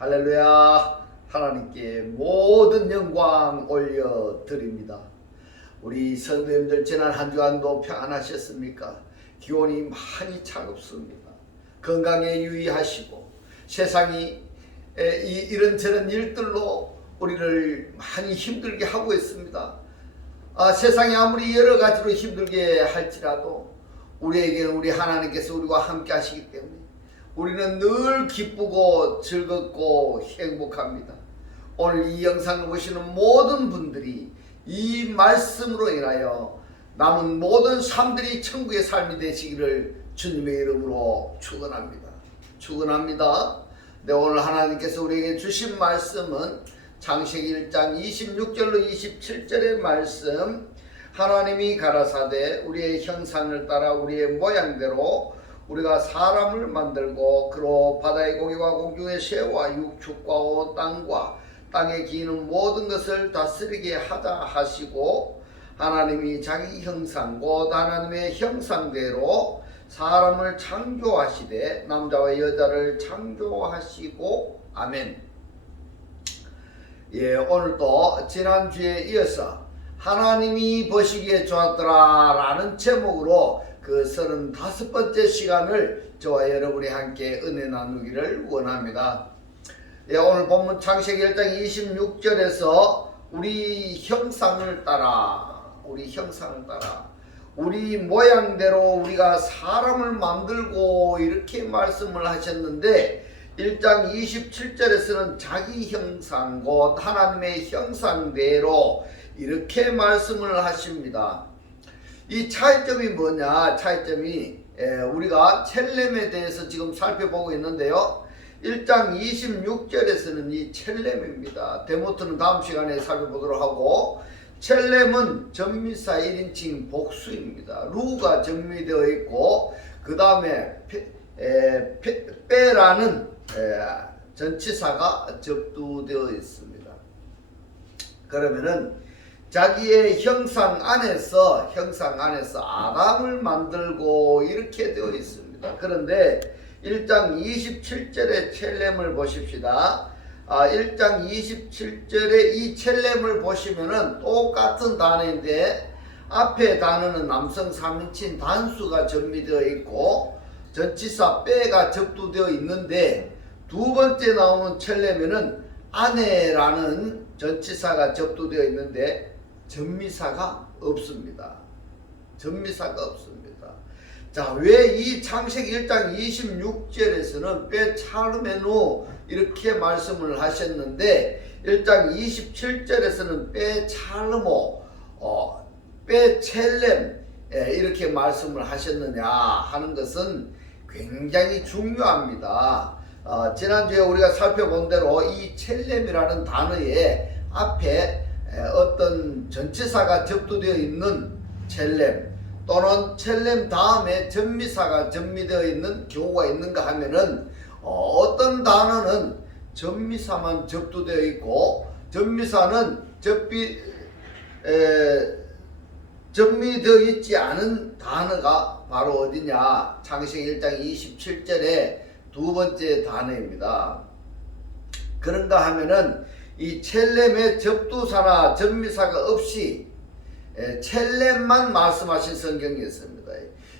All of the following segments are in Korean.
할렐루야. 하나님께 모든 영광 올려드립니다. 우리 성도님들 지난 한 주간도 평안하셨습니까? 기온이 많이 차갑습니다. 건강에 유의하시고 세상이 이런저런 일들로 우리를 많이 힘들게 하고 있습니다. 세상이 아무리 여러 가지로 힘들게 할지라도 우리에게는 우리 하나님께서 우리와 함께 하시기 때문에 우리는 늘 기쁘고 즐겁고 행복합니다. 오늘 이 영상을 보시는 모든 분들이 이 말씀으로 인하여 남은 모든 삶들이 천국의 삶이 되시기를 주님의 이름으로 축원합니다. 네, 오늘 하나님께서 우리에게 주신 말씀은 창세기 1장 26절로 27절의 말씀. 하나님이 가라사대 우리의 형상을 따라 우리의 모양대로 우리가 사람을 만들고 그로 바다의 고기와 공중의 새와 육축과 온 땅과 땅에 기는 모든 것을 다스리게 하자 하시고, 하나님이 자기 형상 곧 하나님의 형상대로 사람을 창조하시되 남자와 여자를 창조하시고. 아멘. 오늘도 지난주에 이어서 하나님이 보시기에 좋았더라 라는 제목으로 그 35번째 시간을 저와 여러분이 함께 은혜 나누기를 원합니다. 오늘 본문 창세기 1장 26절에서 우리 형상을 따라 우리 모양대로 우리가 사람을 만들고 이렇게 말씀을 하셨는데, 1장 27절에서는 자기 형상 곧 하나님의 형상대로 이렇게 말씀을 하십니다. 이 차이점이 뭐냐? 차이점이 우리가 첼렘에 대해서 지금 살펴보고 있는데요, 1장 26절에서는 이 첼렘입니다. 데모트는 다음 시간에 살펴보도록 하고, 첼렘은 전미사 1인칭 복수입니다. 루가 정미되어 있고 그 다음에 빼라는 전치사가 접두되어 있습니다. 그러면은 자기의 형상 안에서 아담을 만들고 이렇게 되어 있습니다. 그런데 1장 27절의 첼렘을 보십시다. 1장 27절의 이 첼렘을 보시면은 똑같은 단어인데 앞에 단어는 남성 3인칭 단수가 전미되어 있고 전치사 빼가 접두되어 있는데, 두 번째 나오는 첼렘에는 아내라는 전치사가 접두되어 있는데 전미사가 없습니다. 자, 왜 이 창세기 1장 26절에서는 빼찰르메누 이렇게 말씀을 하셨는데 1장 27절에서는 빼찰르모 빼첼렘 이렇게 말씀을 하셨느냐 하는 것은 굉장히 중요합니다. 지난주에 우리가 살펴본 대로 이 첼렘이라는 단어의 앞에 어떤 전치사가 접두되어 있는 첼렘 또는 첼렘 다음에 전미사가 전미되어 있는 경우가 있는가 하면은 어떤 단어는 전미사만 접두되어 있고 전미사는 전미되어 있지 않은 단어가 바로 어디냐? 창세기 1장 27절의 두 번째 단어입니다. 그런가 하면은 이 첼렘의 접두사나 전미사가 없이 첼렘만 말씀하신 성경이 있습니다.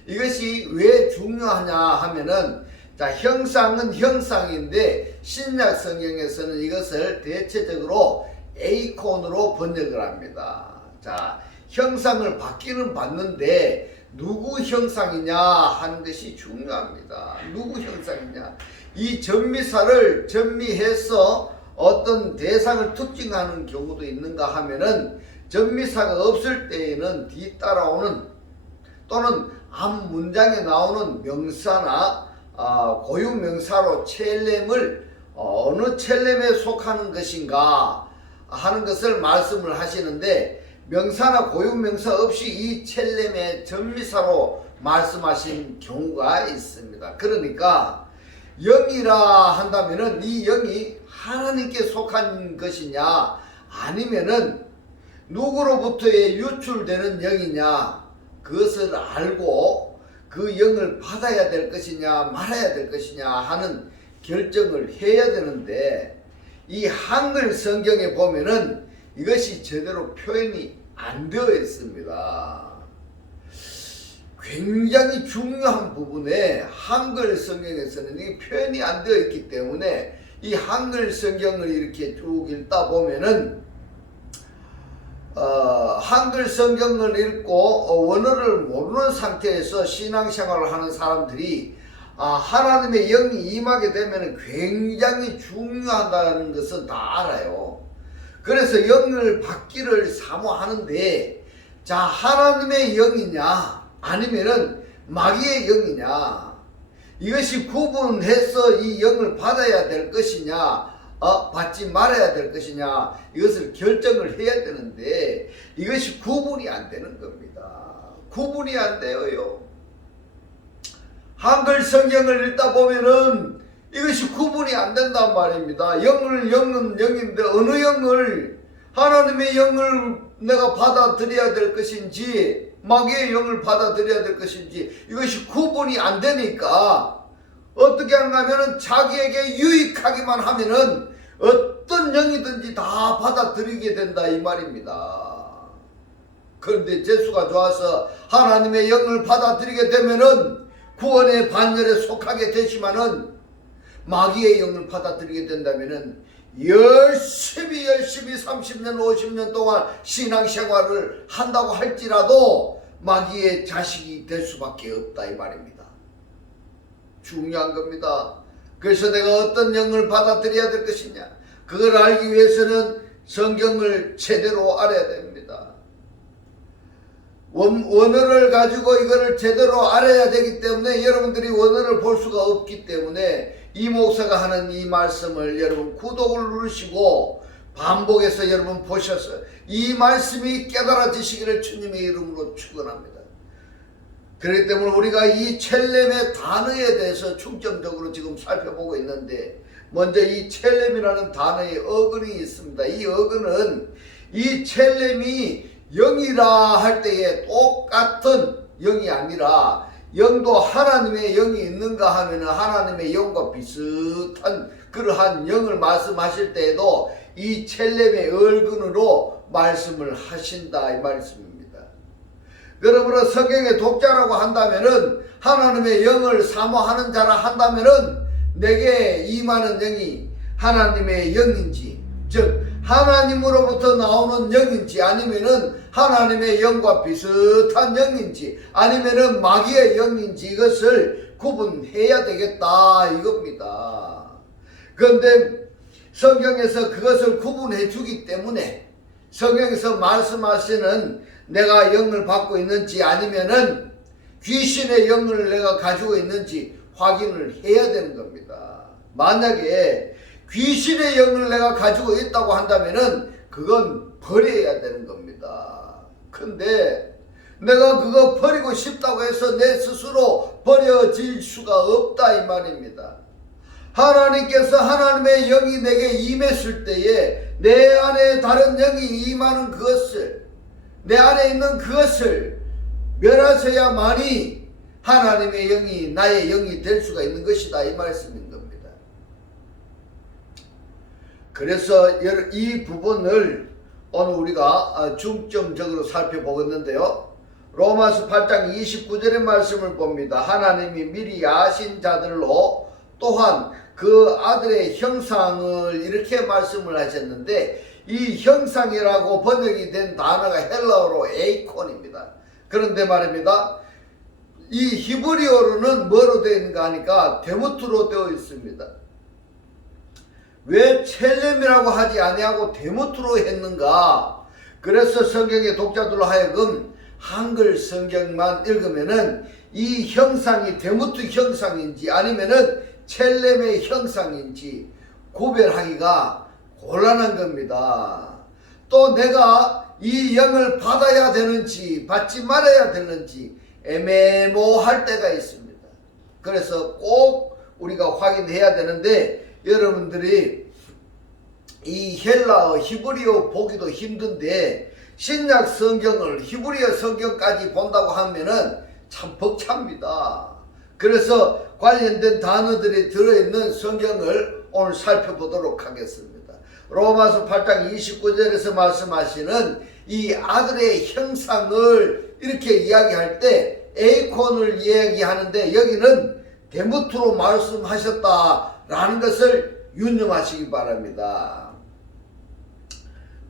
이것이 왜 중요하냐 하면은, 자, 형상은 형상인데 신약 성경에서는 이것을 대체적으로 에이콘으로 번역을 합니다. 자, 형상을 받기는 받는데 누구 형상이냐 하는 것이 중요합니다. 누구 형상이냐? 이 전미사를 전미해서 어떤 대상을 특징하는 경우도 있는가 하면은, 전미사가 없을 때에는 뒤따라오는 또는 앞 문장에 나오는 명사나 고유명사로 첼렘을 어느 첼렘에 속하는 것인가 하는 것을 말씀을 하시는데, 명사나 고유명사 없이 이 첼렘의 전미사로 말씀하신 경우가 있습니다. 그러니까 영이라 한다면은 이 영이 하나님께 속한 것이냐 아니면은 누구로부터의 유출되는 영이냐, 그것을 알고 그 영을 받아야 될 것이냐 말아야 될 것이냐 하는 결정을 해야 되는데 이 한글 성경에 보면은 이것이 제대로 표현이 안 되어 있습니다. 굉장히 중요한 부분에 한글 성경에서는 이 표현이 안 되어 있기 때문에 이 한글 성경을 이렇게 쭉 읽다 보면은 한글 성경을 읽고 원어를 모르는 상태에서 신앙생활을 하는 사람들이 하나님의 영이 임하게 되면 굉장히 중요하다는 것은 다 알아요. 그래서 영을 받기를 사모하는데, 자, 하나님의 영이냐 아니면은 마귀의 영이냐, 이것이 구분해서 이 영을 받아야 될 것이냐 받지 말아야 될 것이냐, 이것을 결정을 해야 되는데 이것이 구분이 안 되는 겁니다. 구분이 안 돼요. 한글 성경을 읽다 보면은 이것이 구분이 안 된단 말입니다. 영은 영인데 어느 영을, 하나님의 영을 내가 받아들여야 될 것인지 마귀의 영을 받아들여야 될 것인지 이것이 구분이 안 되니까 어떻게 하는가 하면은 자기에게 유익하기만 하면은 어떤 영이든지 다 받아들이게 된다 이 말입니다. 그런데 재수가 좋아서 하나님의 영을 받아들이게 되면은 구원의 반열에 속하게 되지만은 마귀의 영을 받아들이게 된다면은 열심히 30년 50년 동안 신앙생활을 한다고 할지라도 마귀의 자식이 될 수밖에 없다 이 말입니다. 중요한 겁니다. 그래서 내가 어떤 영을 받아들여야 될 것이냐, 그걸 알기 위해서는 성경을 제대로 알아야 됩니다. 원어를 가지고 이거를 제대로 알아야 되기 때문에 여러분들이 원어를 볼 수가 없기 때문에 이 목사가 하는 이 말씀을 여러분 구독을 누르시고 반복해서 여러분 보셔서 이 말씀이 깨달아지시기를 주님의 이름으로 축원합니다. 그렇기 때문에 우리가 이 첼렘의 단어에 대해서 중점적으로 지금 살펴보고 있는데, 먼저 이 첼렘이라는 단어의 어근이 있습니다. 이 어근은 이 첼렘이 영이라 할 때에 똑같은 영이 아니라, 영도 하나님의 영이 있는가 하면 하나님의 영과 비슷한 그러한 영을 말씀하실 때에도 이 첼렘의 얼근으로 말씀을 하신다 이 말씀입니다. 그러므로 성경의 독자라고 한다면은, 하나님의 영을 사모하는 자라 한다면은 내게 임하는 영이 하나님의 영인지, 즉 하나님으로부터 나오는 영인지, 아니면은 하나님의 영과 비슷한 영인지, 아니면은 마귀의 영인지, 이것을 구분해야 되겠다 이겁니다. 그런데 성경에서 그것을 구분해 주기 때문에 성경에서 말씀하시는 내가 영을 받고 있는지 아니면은 귀신의 영을 내가 가지고 있는지 확인을 해야 되는 겁니다. 만약에 귀신의 영을 내가 가지고 있다고 한다면은 그건 버려야 되는 겁니다. 근데 내가 그거 버리고 싶다고 해서 내 스스로 버려질 수가 없다 이 말입니다. 하나님께서 하나님의 영이 내게 임했을 때에 내 안에 다른 영이 임하는 그것을, 내 안에 있는 그것을 멸하셔야만이 하나님의 영이 나의 영이 될 수가 있는 것이다 이 말씀인 겁니다. 그래서 이 부분을 오늘 우리가 중점적으로 살펴보겠는데요. 로마서 8장 29절의 말씀을 봅니다. 하나님이 미리 아신 자들로 또한 그 아들의 형상을 이렇게 말씀을 하셨는데, 이 형상이라고 번역이 된 단어가 헬라어로 에이콘입니다. 그런데 말입니다, 이 히브리어로는 뭐로 되어 있는가 하니까 데모트로 되어 있습니다. 왜 첼렘이라고 하지 아니하고 데모트로 했는가? 그래서 성경의 독자들로 하여금 한글 성경만 읽으면은 이 형상이 데모트 형상인지 아니면은 첼렘의 형상인지 구별하기가 곤란한 겁니다. 또 내가 이 영을 받아야 되는지 받지 말아야 되는지 애매모호할 때가 있습니다. 그래서 꼭 우리가 확인해야 되는데, 여러분들이 이 헬라어 히브리어 보기도 힘든데 신약 성경을 히브리어 성경까지 본다고 하면은 참 벅찹니다. 그래서 관련된 단어들이 들어있는 성경을 오늘 살펴보도록 하겠습니다. 로마서 8장 29절에서 말씀하시는 이 아들의 형상을 이렇게 이야기할 때 에이콘을 이야기하는데 여기는 데모트로 말씀하셨다라는 것을 유념하시기 바랍니다.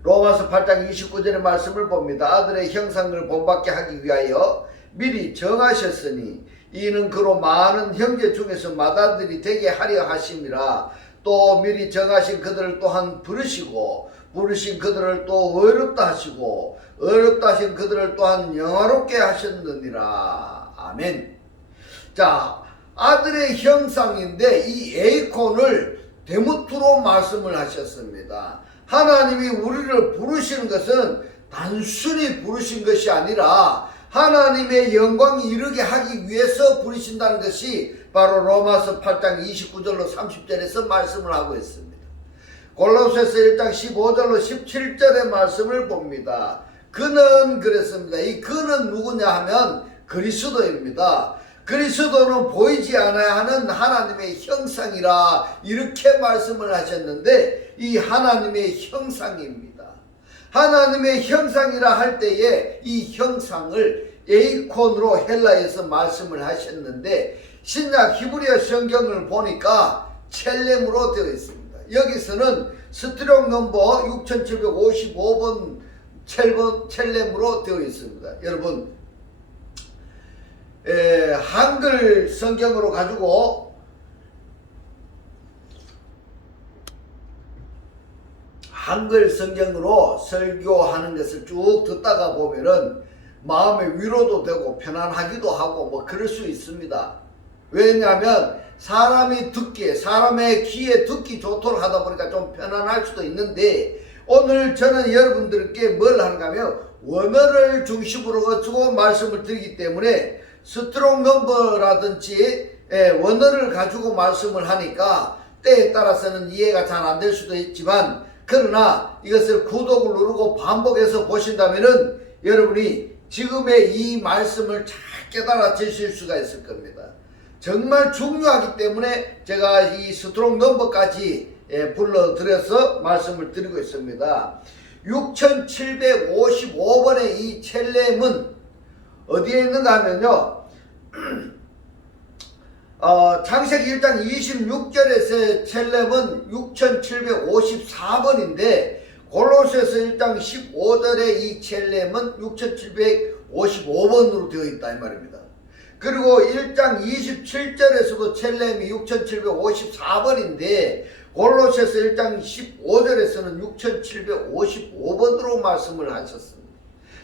로마서 8장 29절의 말씀을 봅니다. 아들의 형상을 본받게 하기 위하여 미리 정하셨으니 이는 그로 많은 형제 중에서 맏아들이 되게 하려 하심이라. 또 미리 정하신 그들을 또한 부르시고 부르신 그들을 또 어렵다 하시고 어렵다 하신 그들을 또한 영화롭게 하셨느니라. 아멘. 자, 아들의 형상인데 이 에이콘을 데모트로 말씀을 하셨습니다. 하나님이 우리를 부르시는 것은 단순히 부르신 것이 아니라 하나님의 영광이 이르게 하기 위해서 부르신다는 것이 바로 로마서 8장 29절로 30절에서 말씀을 하고 있습니다. 골로새서 1장 15절로 17절의 말씀을 봅니다. 그는 그랬습니다. 이 그는 누구냐 하면 그리스도입니다. 그리스도는 보이지 않아야 하는 하나님의 형상이라 이렇게 말씀을 하셨는데 이 하나님의 형상입니다. 하나님의 형상이라 할 때에 이 형상을 에이콘으로 헬라에서 말씀을 하셨는데 신약 히브리어 성경을 보니까 첼렘으로 되어 있습니다. 여기서는 스트롱 넘버 6755번 첼렘으로 되어 있습니다. 여러분 한글 성경으로 가지고 한글 성경으로 설교하는 것을 쭉 듣다가 보면은 마음의 위로도 되고 편안하기도 하고 뭐 그럴 수 있습니다. 왜냐하면 사람이 듣기에 사람의 귀에 듣기 좋도록 하다 보니까 좀 편안할 수도 있는데 오늘 저는 여러분들께 뭘 하는가 하면 원어를 중심으로 가지고 말씀을 드리기 때문에 스트롱 넘버라든지 원어를 가지고 말씀을 하니까 때에 따라서는 이해가 잘 안 될 수도 있지만 그러나 이것을 구독을 누르고 반복해서 보신다면은 여러분이 지금의 이 말씀을 잘 깨달아지실 수가 있을 겁니다. 정말 중요하기 때문에 제가 이 스트롱 넘버까지 불러드려서 말씀을 드리고 있습니다. 6755번의 이 첼렘은 어디에 있는가 하면요. 창세기 1장 26절에서의 첼렘은 6754번인데 골로새서 1장 15절의 이 첼렘은 6755번으로 되어 있다 이 말입니다. 그리고 1장 27절에서도 첼렘이 6754번인데 골로새서 1장 15절에서는 6755번으로 말씀을 하셨습니다.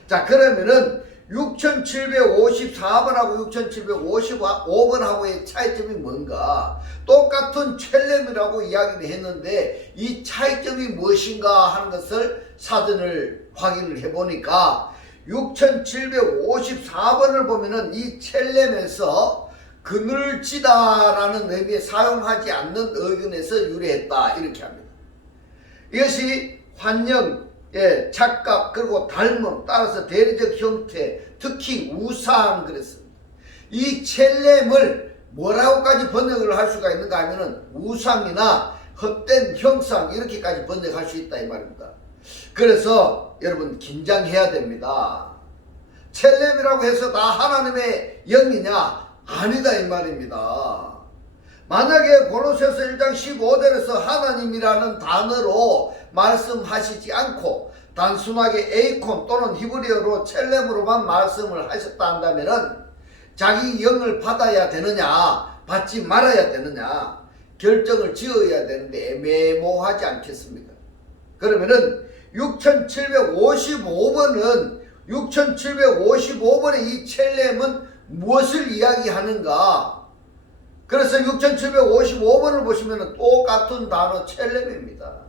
자, 그러면은 6754번하고 6755번하고의 차이점이 뭔가? 똑같은 첼렘이라고 이야기를 했는데 이 차이점이 무엇인가 하는 것을 사전을 확인을 해보니까 6754번을 보면은 이 첼렘에서 그늘지다라는 의미에 사용하지 않는 의견에서 유래했다 이렇게 합니다. 이것이 환영, 착각 그리고 닮음 따라서 대리적 형태 특히 우상 그랬습니다. 이 첼렘을 뭐라고까지 번역을 할 수가 있는가 하면은 우상이나 헛된 형상 이렇게까지 번역할 수 있다 이 말입니다. 그래서 여러분 긴장해야 됩니다. 첼렘이라고 해서 다 하나님의 영이냐? 아니다 이 말입니다. 만약에 골로새서 1장 15절에서 하나님이라는 단어로 말씀하시지 않고 단순하게 에이콘 또는 히브리어로 첼렘으로만 말씀을 하셨다 한다면은 자기 영을 받아야 되느냐 받지 말아야 되느냐 결정을 지어야 되는데 애매모호하지 않겠습니까? 그러면은 6755번의 이 첼렘은 무엇을 이야기하는가? 그래서 6755번을 보시면 똑같은 단어 첼렘입니다.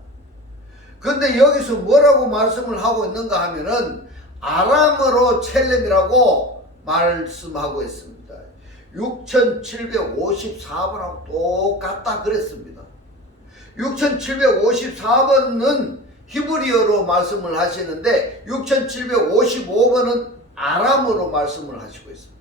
근데 여기서 뭐라고 말씀을 하고 있는가 하면은 아람어로 첼렘이라고 말씀하고 있습니다. 6754번하고 똑같다 그랬습니다. 6754번은 히브리어로 말씀을 하시는데 6755번은 아람어로 말씀을 하시고 있습니다.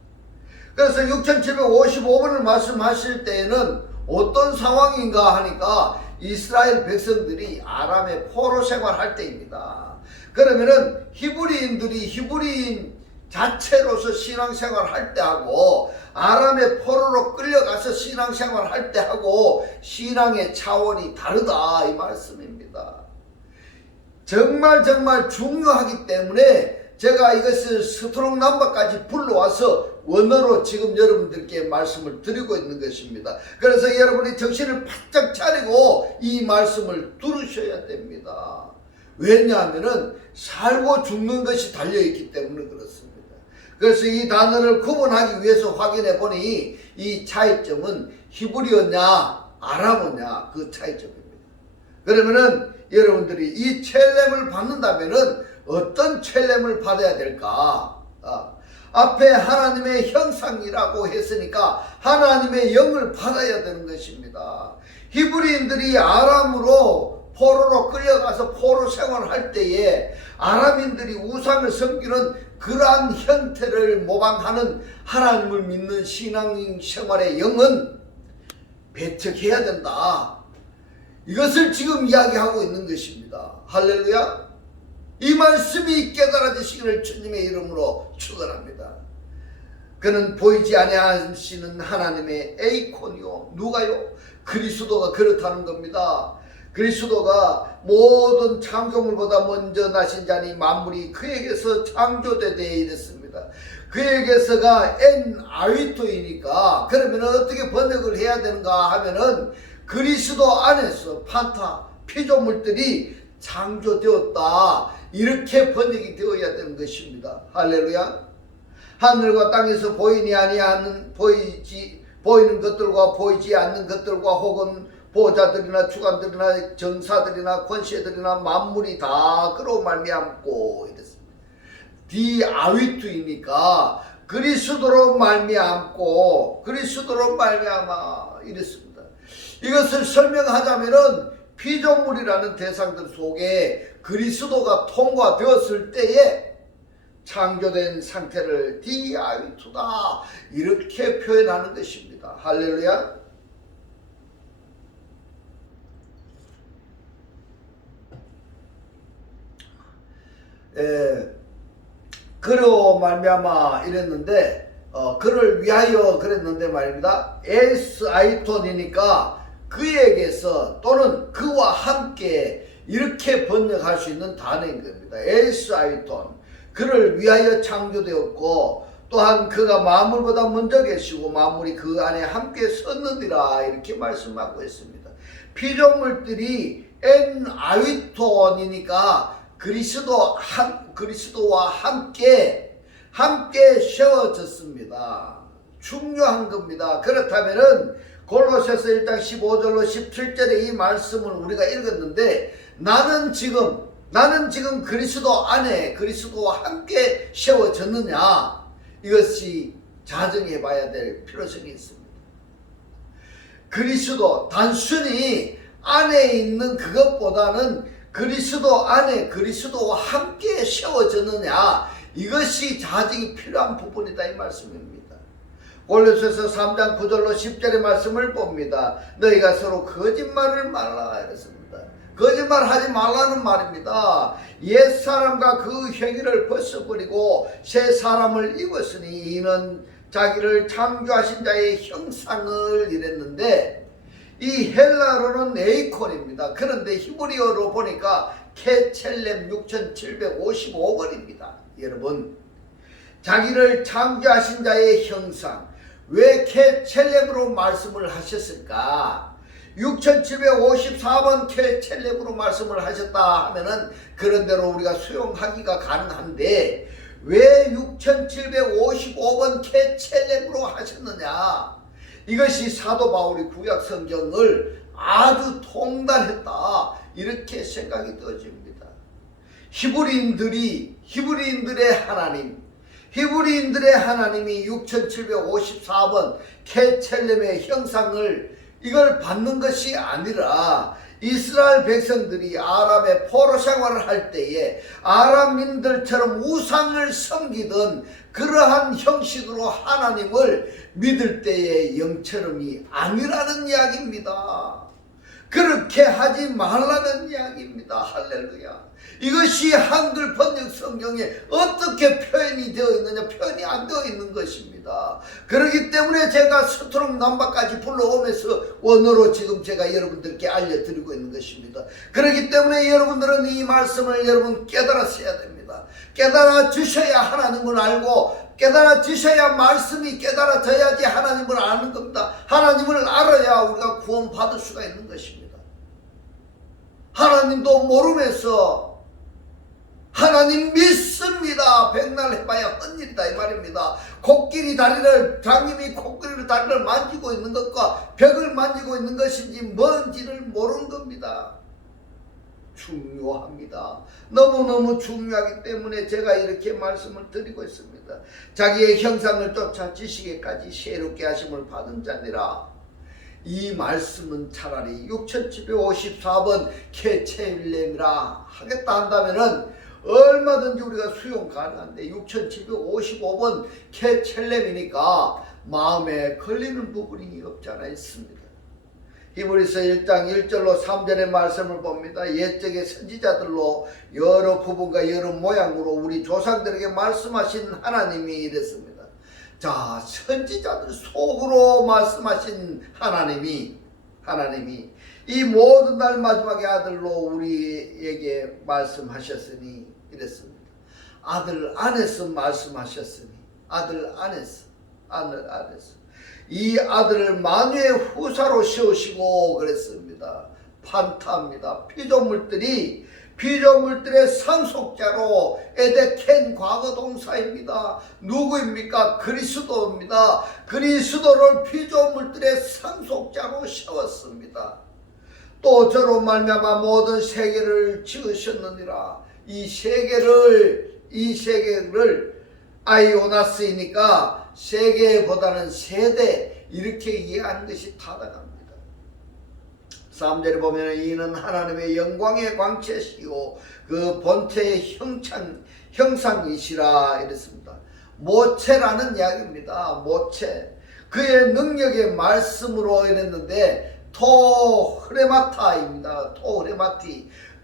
그래서 6755번을 말씀하실 때에는 어떤 상황인가 하니까 이스라엘 백성들이 아람의 포로 생활할 때입니다. 그러면은 히브리인 자체로서 신앙생활 할 때 하고 아람의 포로로 끌려가서 신앙생활 할 때 하고 신앙의 차원이 다르다 이 말씀입니다. 정말 중요하기 때문에 제가 이것을 스트롱 넘버까지 불러와서 원어로 지금 여러분들께 말씀을 드리고 있는 것입니다. 그래서 여러분이 정신을 바짝 차리고 이 말씀을 들으셔야 됩니다. 왜냐하면 살고 죽는 것이 달려있기 때문에 그렇습니다. 그래서 이 단어를 구분하기 위해서 확인해 보니 이 차이점은 히브리어냐 아람어냐 그 차이점입니다. 그러면은 여러분들이 이 첼렘을 받는다면은 어떤 첼렘을 받아야 될까? 앞에 하나님의 형상이라고 했으니까 하나님의 영을 받아야 되는 것입니다. 히브리인들이 아람으로 포로로 끌려가서 포로 생활할 때에 아람인들이 우상을 섬기는 그러한 형태를 모방하는 하나님을 믿는 신앙생활의 영은 배척해야 된다. 이것을 지금 이야기하고 있는 것입니다. 할렐루야. 이 말씀이 깨달아지시기를 주님의 이름으로 축원합니다. 그는 보이지 아니하시는 하나님의 에이콘이요. 누가요? 그리스도가 그렇다는 겁니다. 그리스도가 모든 창조물보다 먼저 나신 자니 만물이 그에게서 창조되되 이랬습니다. 그에게서가 엔 아위토이니까 그러면 어떻게 번역을 해야 되는가 하면은 그리스도 안에서 판타 피조물들이 창조되었다 이렇게 번역이 되어야 되는 것입니다. 할렐루야. 하늘과 땅에서 보이니 아니하는 보이는 것들과 보이지 않는 것들과 혹은 보좌들이나 주관들이나 정사들이나 권세들이나 만물이 다 그로 말미암고 이랬습니다. 디아위투이니까 그리스도로 말미암고 그리스도로 말미암아 이랬습니다. 이것을 설명하자면은 피조물이라는 대상들 속에 그리스도가 통과되었을 때에 창조된 상태를 디아위투다 이렇게 표현하는 것입니다. 할렐루야. 그로 말미암아 이랬는데 그를 위하여 그랬는데 말입니다. 에스 아이톤이니까 그에게서 또는 그와 함께 이렇게 번역할 수 있는 단어인 겁니다. 에스 아이톤 그를 위하여 창조되었고 또한 그가 만물보다 먼저 계시고 만물이 그 안에 함께 섰느니라 이렇게 말씀하고 있습니다. 피조물들이 엔 아위톤이니까 그리스도와 함께 세워졌습니다. 중요한 겁니다. 그렇다면은 골로새서 1장 15절로 17절의 이 말씀을 우리가 읽었는데 나는 지금 그리스도 안에 그리스도와 함께 세워졌느냐 이것이 자정해 봐야 될 필요성이 있습니다. 그리스도 단순히 안에 있는 그것보다는 그리스도 안에 그리스도와 함께 세워졌느냐 이것이 자정이 필요한 부분이다 이 말씀입니다. 골로새서 3장 9절로 10절의 말씀을 봅니다. 너희가 서로 거짓말을 말라 이랬습니다. 거짓말하지 말라는 말입니다. 옛사람과 그 행위를 벗어버리고 새 사람을 입었으니 이는 자기를 창조하신 자의 형상을 이랬는데 이 헬라어로는 에이콘입니다. 그런데 히브리어로 보니까 케첼렘 6755번입니다. 여러분 자기를 창조하신 자의 형상 왜 케첼렘으로 말씀을 하셨을까? 6754번 케첼렘으로 말씀을 하셨다 하면은 그런 대로 우리가 수용하기가 가능한데 왜 6755번 케첼렘으로 하셨느냐? 이것이 사도 바울이 구약 성경을 아주 통달했다 이렇게 생각이 되어집니다. 히브리인들의 하나님이 6754번 케첼렘의 형상을 이걸 받는 것이 아니라 이스라엘 백성들이 아람의 포로 생활을 할 때에 아람민들처럼 우상을 섬기던 그러한 형식으로 하나님을 믿을 때의 영처럼이 아니라는 이야기입니다. 그렇게 하지 말라는 이야기입니다. 할렐루야. 이것이 한글 번역 성경에 어떻게 표현이 되어 있느냐, 표현이 안 되어 있는 것입니다. 그렇기 때문에 제가 스트롱 넘버까지 불러오면서 원어로 지금 제가 여러분들께 알려드리고 있는 것입니다. 그렇기 때문에 여러분들은 이 말씀을 여러분 깨달았어야 됩니다. 깨달아 주셔야 하나님을 알고, 깨달아 주셔야 말씀이 깨달아져야지 하나님을 아는 겁니다. 하나님을 알아야 우리가 구원 받을 수가 있는 것입니다. 하나님도 모르면서 하나님 믿습니다. 백날 해봐야 헛일이다 이 말입니다. 장님이 코끼리 다리를 만지고 있는 것과 벽을 만지고 있는 것인지 뭔지를 모르는 겁니다. 중요합니다. 너무너무 중요하기 때문에 제가 이렇게 말씀을 드리고 있습니다. 자기의 형상을 쫓아 지식에까지 새롭게 하심을 받은 자니라. 이 말씀은 차라리 6754번 케첼렘이라 하겠다 한다면은 얼마든지 우리가 수용 가능한데 6755번 케첼렘이니까 마음에 걸리는 부분이 없지 않아 있습니다. 히브리서 1장 1절로 3절의 말씀을 봅니다. 옛적의 선지자들로 여러 부분과 여러 모양으로 우리 조상들에게 말씀하신 하나님이 이랬습니다. 자, 선지자들 속으로 말씀하신 하나님이 이 모든 날 마지막의 아들로 우리에게 말씀하셨으니 이랬습니다. 아들 안에서 말씀하셨으니, 아들 안에서 이 아들을 만유의 후사로 세우시고 그랬습니다. 판타입니다. 피조물들의 상속자로 에데켄 과거 동사입니다. 누구입니까? 그리스도입니다. 그리스도를 피조물들의 상속자로 세웠습니다. 또 저로 말미암아 모든 세계를 지으셨느니라. 이 세계를 아이오나스이니까 세계보다는 세대 이렇게 이해하는 것이 타당합니다. 3절에 보면 이는 하나님의 영광의 광채시요 그 본체의 형상이시라 이랬습니다. 모체라는 이야기입니다. 모체. 그의 능력의 말씀으로 이랬는데 토흐레마타입니다.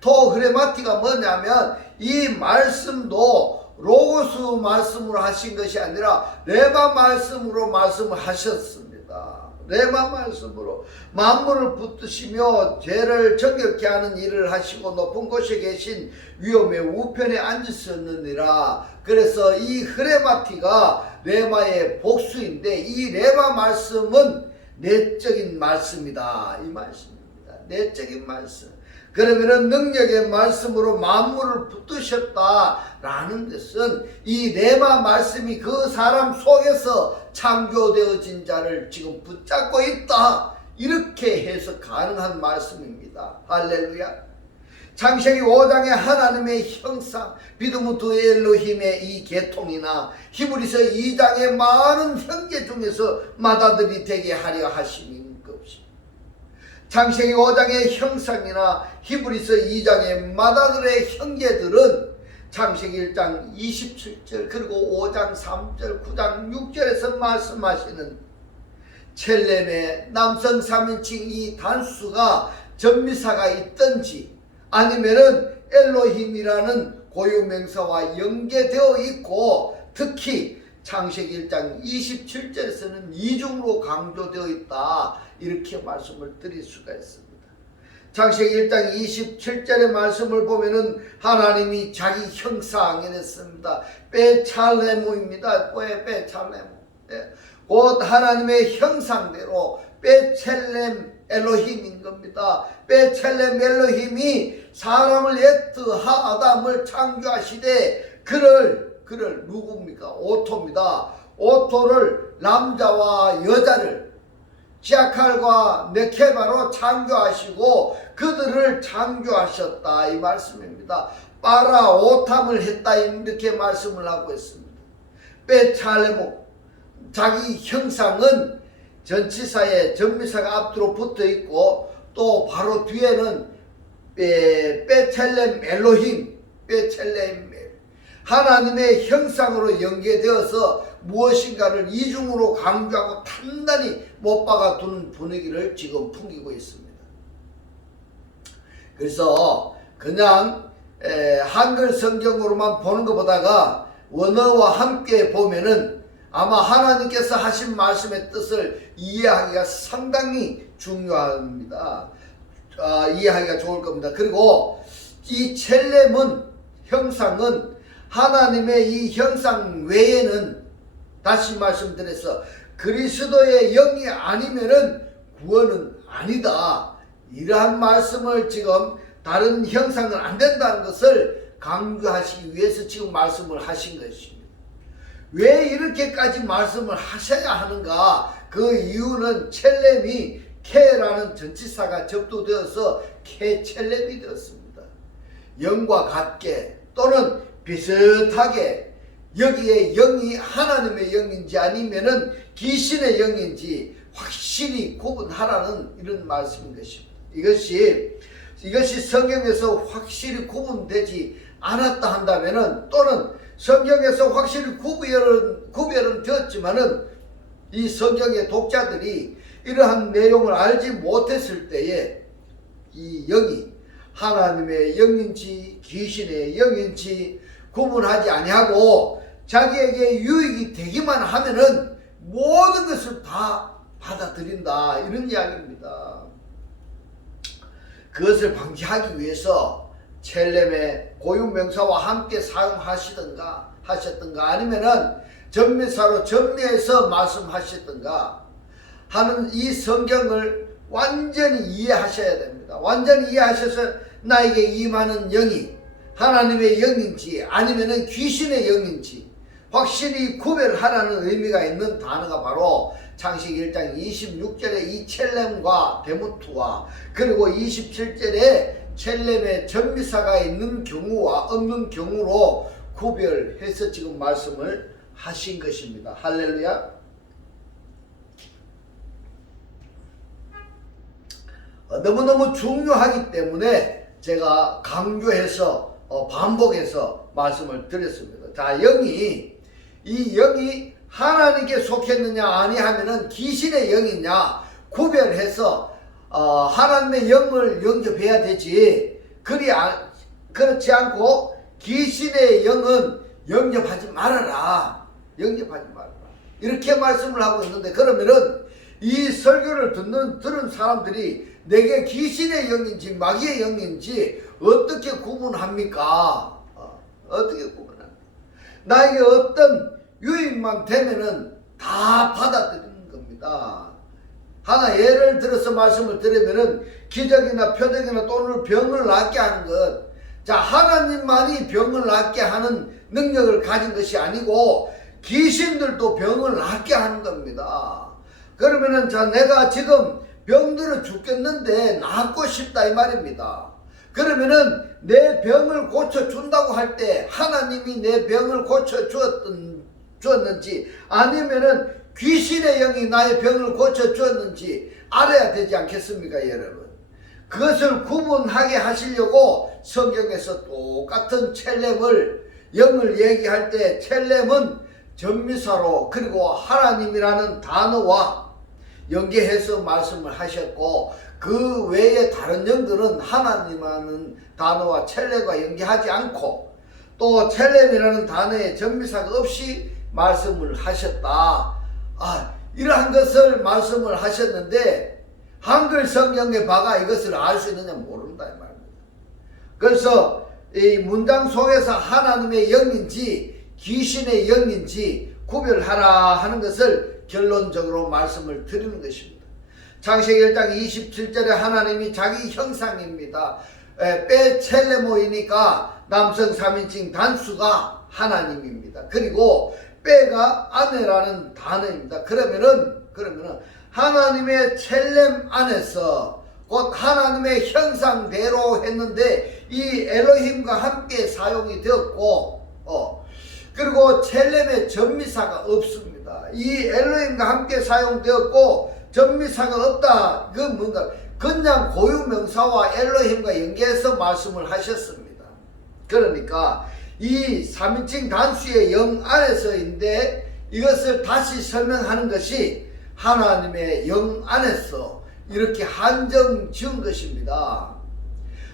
토흐레마티가 뭐냐면 이 말씀도 로고스 말씀으로 하신 것이 아니라 레마 말씀으로 말씀을 하셨습니다. 레마 말씀으로 만물을 붙드시며 죄를 정결케 하는 일을 하시고 높은 곳에 계신 위엄의 우편에 앉으셨느니라. 그래서 이 흐레마티가 레마의 복수인데 이 레마 말씀은 내적인 말씀이다 이 말씀입니다. 내적인 말씀. 그러면은 능력의 말씀으로 만물을 붙드셨다라는 것은 이 레마 말씀이 그 사람 속에서 창조되어진 자를 지금 붙잡고 있다 이렇게 해서 가능한 말씀입니다. 할렐루야. 창세기 5장의 하나님의 형상 비드무트 엘로힘의 이 계통이나 히브리서 2장의 많은 형제 중에서 맏아들이 되게 하려 하심인 것입니다. 창세기 5장의 형상이나 히브리서 2장의 맏아들의 형제들은 창세기 1장 27절 그리고 5장 3절 9장 6절에서 말씀하시는 첼렘의 남성 3인칭 이 단수가 전미사가 있든지 아니면은 엘로힘이라는 고유명사와 연계되어 있고 특히 창세기 1장 27절에서는 이중으로 강조되어 있다 이렇게 말씀을 드릴 수가 있습니다. 창세기 1장 27절의 말씀을 보면은 하나님이 자기 형상이랬습니다. 베찰레무입니다. 왜 베찰레무? 곧 하나님의 형상대로 베첼렘 엘로힘인 겁니다. 베첼렘 엘로힘이 사람을 아담을 창조하시되 그를 누굽니까? 오토입니다. 오토를 남자와 여자를 지아칼과 네케바로 창조하시고 그들을 창조하셨다 이 말씀입니다. 파라오탐을 했다 이렇게 말씀을 하고 있습니다. 베찰레모 자기 형상은 전치사에 전미사가 앞뒤로 붙어 있고 또 바로 뒤에는 베텔렘 엘로힘, 베텔렘 하나님의 형상으로 연계되어서 무엇인가를 이중으로 강조하고 단단히 못 박아 두는 분위기를 지금 풍기고 있습니다. 그래서 그냥 한글 성경으로만 보는 것보다가 원어와 함께 보면은 아마 하나님께서 하신 말씀의 뜻을 이해하기가 상당히 중요합니다. 이해하기가 좋을 겁니다. 그리고 이 첼렘은, 형상은 하나님의 이 형상 외에는, 다시 말씀드려서 그리스도의 영이 아니면은 구원은 아니다. 이러한 말씀을 지금 다른 형상은 안 된다는 것을 강조하시기 위해서 지금 말씀을 하신 것입니다. 왜 이렇게까지 말씀을 하셔야 하는가? 그 이유는 첼렘이 케라는 전치사가 접두되어서 케첼렘이 되었습니다. 영과 같게 또는 비슷하게 여기에 영이 하나님의 영인지 아니면은 귀신의 영인지 확실히 구분하라는 이런 말씀인 것입니다. 이것이 성경에서 확실히 구분되지 않았다 한다면은, 또는 성경에서 확실히 구별은 되었지만은 이 성경의 독자들이 이러한 내용을 알지 못했을 때에 이 영이 하나님의 영인지 귀신의 영인지 구분하지 아니하고 자기에게 유익이 되기만 하면은 모든 것을 다 받아들인다, 이런 이야기입니다. 그것을 방지하기 위해서 첼렘의 고유명사와 함께 사용하시던가 하셨던가, 아니면은 전미사로 전미해서 말씀하셨던가 하는 이 성경을 완전히 이해하셔야 됩니다. 완전히 이해하셔서 나에게 임하는 영이 하나님의 영인지 아니면은 귀신의 영인지 확실히 구별하라는 의미가 있는 단어가 바로 창세기 1장 26절에 이 첼렘과 데모트와, 그리고 27절에 첼렘의 전미사가 있는 경우와 없는 경우로 구별해서 지금 말씀을 하신 것입니다. 할렐루야. 너무너무 중요하기 때문에 제가 강조해서 반복해서 말씀을 드렸습니다. 자, 이 영이 하나님께 속했느냐 아니하면은 귀신의 영이냐 구별해서 하나님의 영을 영접해야 되지, 그렇지 않고 귀신의 영은 영접하지 말아라. 이렇게 말씀을 하고 있는데, 그러면은 이 설교를 들은 사람들이 내게 귀신의 영인지 마귀의 영인지 어떻게 구분합니까? 어떻게 구분합니까? 나에게 어떤 유익만 되면은 다 받아들이는 겁니다. 하나 예를 들어서 말씀을 드리면은 기적이나 표적이나 또는 병을 낫게 하는 것, 자, 하나님만이 병을 낫게 하는 능력을 가진 것이 아니고 귀신들도 병을 낫게 하는 겁니다. 그러면은 자, 내가 지금 병들어 죽겠는데 낫고 싶다 이 말입니다. 그러면은 내 병을 고쳐준다고 할 때 하나님이 내 병을 고쳐주었는지 아니면은 귀신의 영이 나의 병을 고쳐주었는지 알아야 되지 않겠습니까, 여러분? 그것을 구분하게 하시려고 성경에서 똑같은 첼렘을, 영을 얘기할 때 첼렘은 전미사로 그리고 하나님이라는 단어와 연계해서 말씀을 하셨고, 그 외에 다른 영들은 하나님이라는 단어와 첼렘과 연계하지 않고 또 첼렘이라는 단어에 전미사가 없이 말씀을 하셨다. 이러한 것을 말씀을 하셨는데 한글 성경의 바가 이것을 알 수 있느냐 모른다 이 말입니다. 그래서 이 문장 속에서 하나님의 영인지 귀신의 영인지 구별하라 하는 것을 결론적으로 말씀을 드리는 것입니다. 창세기 1장 27절에 하나님이 자기 형상입니다. 빼첼레모이니까 남성 3인칭 단수가 하나님입니다. 그리고 빼가 아내라는 단어입니다. 그러면은 하나님의 첼렘 안에서 곧 하나님의 형상대로 했는데 이 엘로힘과 함께 사용이 되었고, 그리고 첼렘의 전미사가 없습니다. 이 엘로힘과 함께 사용되었고 전미사가 없다. 그 뭔가 그냥 고유명사와 엘로힘과 연계해서 말씀을 하셨습니다. 그러니까 이 3인칭 단수의 영 안에서인데 이것을 다시 설명하는 것이 하나님의 영 안에서 이렇게 한정 지은 것입니다.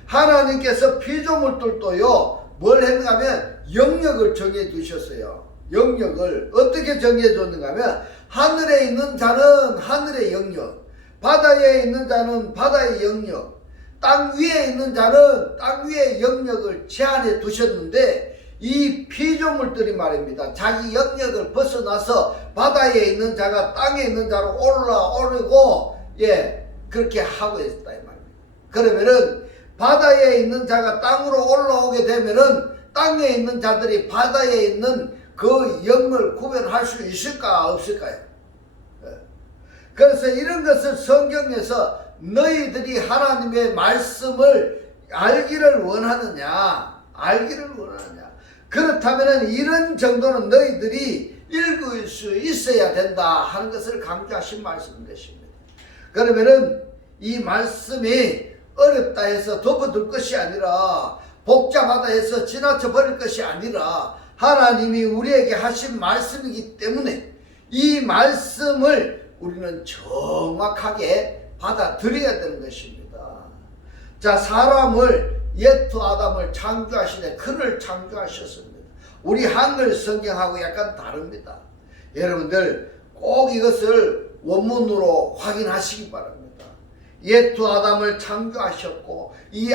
하나님께서 피조물들도요, 뭘 했는가 하면 영역을 정해 두셨어요. 영역을 어떻게 정해 줬는가 하면 하늘에 있는 자는 하늘의 영역, 바다에 있는 자는 바다의 영역, 땅 위에 있는 자는 땅 위의 영역을 제한해 두셨는데 이 피조물들이 말입니다. 자기 영역을 벗어나서 바다에 있는 자가 땅에 있는 자로 올라오르고 그렇게 하고 있다 이 말입니다. 그러면은 바다에 있는 자가 땅으로 올라오게 되면은 땅에 있는 자들이 바다에 있는 그 영을 구별할 수 있을까 없을까요? 그래서 이런 것을 성경에서 너희들이 하나님의 말씀을 알기를 원하느냐, 그렇다면 이런 정도는 너희들이 읽을 수 있어야 된다 하는 것을 강조하신 말씀인 것입니다. 그러면은 이 말씀이 어렵다 해서 덮어둘 것이 아니라, 복잡하다 해서 지나쳐 버릴 것이 아니라 하나님이 우리에게 하신 말씀이기 때문에 이 말씀을 우리는 정확하게 받아들여야 되는 것입니다. 자, 사람을 옛토 아담을 창조하시되 그를 창조하셨습니다. 우리 한글 성경하고 약간 다릅니다. 여러분들 꼭 이것을 원문으로 확인하시기 바랍니다. 옛토 아담을 창조하셨고 이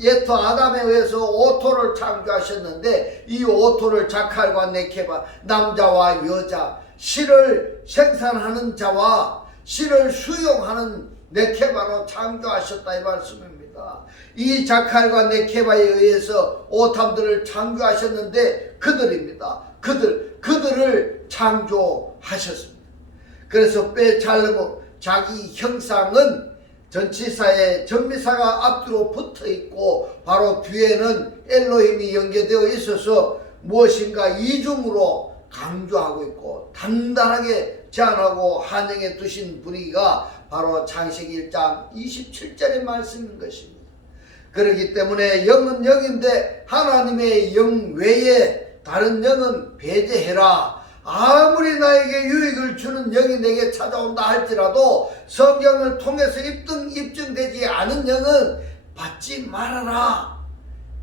옛토 아담에 의해서 오토를 창조하셨는데 이 오토를 자칼과 네케바, 남자와 여자, 실을 생산하는 자와 실을 수용하는 네케바로 창조하셨다 이 말씀입니다. 이 자칼과 네케바에 의해서 오탐들을 창조하셨는데 그들입니다. 그들을 창조하셨습니다. 그래서 빼잘르고 자기 형상은 전치사에 전미사가 앞뒤로 붙어 있고 바로 뒤에는 엘로힘이 연계되어 있어서 무엇인가 이중으로 강조하고 있고 단단하게 제안하고 한영해 두신 분위기가 바로 창세기 1장 27절의 말씀인 것입니다. 그렇기 때문에 영은 영인데 하나님의 영 외에 다른 영은 배제해라. 아무리 나에게 유익을 주는 영이 내게 찾아온다 할지라도 성경을 통해서 입증되지 않은 영은 받지 말아라.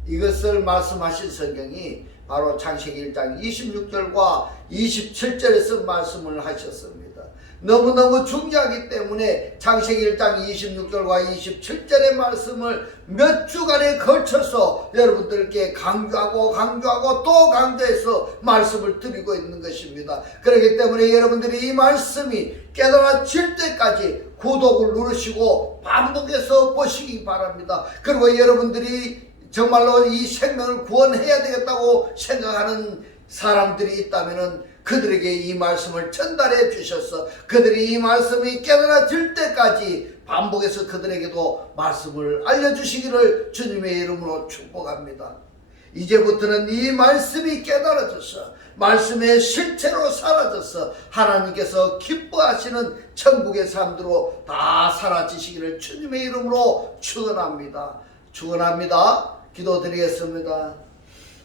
이것을 말씀하신 성경이 바로 창세기 1장 26절과 27절에서 말씀을 하셨습니다. 너무너무 중요하기 때문에 창세기 1장 26절과 27절의 말씀을 몇 주간에 걸쳐서 여러분들께 강조하고 또 강조해서 말씀을 드리고 있는 것입니다. 그렇기 때문에 여러분들이 이 말씀이 깨달아질 때까지 구독을 누르시고 반복해서 보시기 바랍니다. 그리고 여러분들이 정말로 이 생명을 구원해야 되겠다고 생각하는 사람들이 있다면은 그들에게 이 말씀을 전달해 주셔서 그들이 이 말씀이 깨달아질 때까지 반복해서 그들에게도 말씀을 알려주시기를 주님의 이름으로 축복합니다. 이제부터는 이 말씀이 깨달아져서 말씀의 실체로 사라져서 하나님께서 기뻐하시는 천국의 삶들로 다 사라지시기를 주님의 이름으로 축원합니다. 기도드리겠습니다.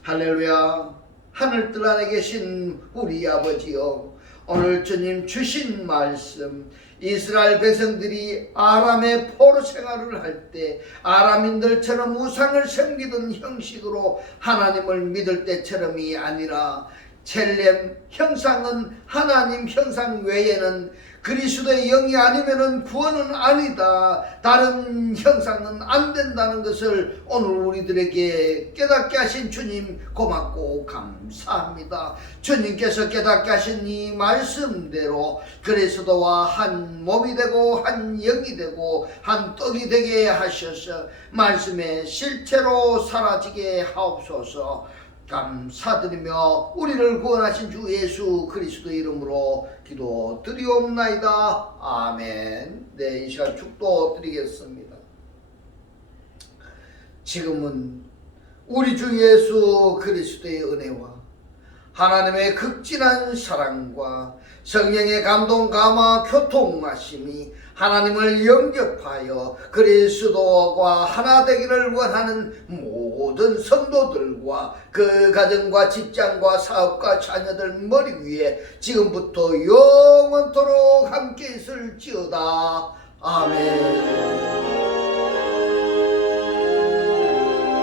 할렐루야. 하늘뜰 안에 계신 우리 아버지여, 오늘 주님 주신 말씀, 이스라엘 백성들이 아람의 포로 생활을 할 때 아람인들처럼 우상을 섬기던 형식으로 하나님을 믿을 때처럼이 아니라 첼렘 형상은 하나님 형상 외에는 그리스도의 영이 아니면은 구원은 아니다. 다른 형상은 안 된다는 것을 오늘 우리들에게 깨닫게 하신 주님 고맙고 감사합니다. 주님께서 깨닫게 하신 이 말씀대로 그리스도와 한 몸이 되고 한 영이 되고 한 떡이 되게 하셔서 말씀의 실체로 사라지게 하옵소서. 감사드리며 우리를 구원하신 주 예수 그리스도 이름으로 기도드리옵나이다. 아멘. 네, 이 시간 축도 드리겠습니다. 지금은 우리 주 예수 그리스도의 은혜와 하나님의 극진한 사랑과 성령의 감동 감화 교통하심이 하나님을 영접하여 그리스도와 하나 되기를 원하는 모든 성도들과 그 가정과 직장과 사업과 자녀들 머리 위에 지금부터 영원토록 함께 있을지어다. 아멘.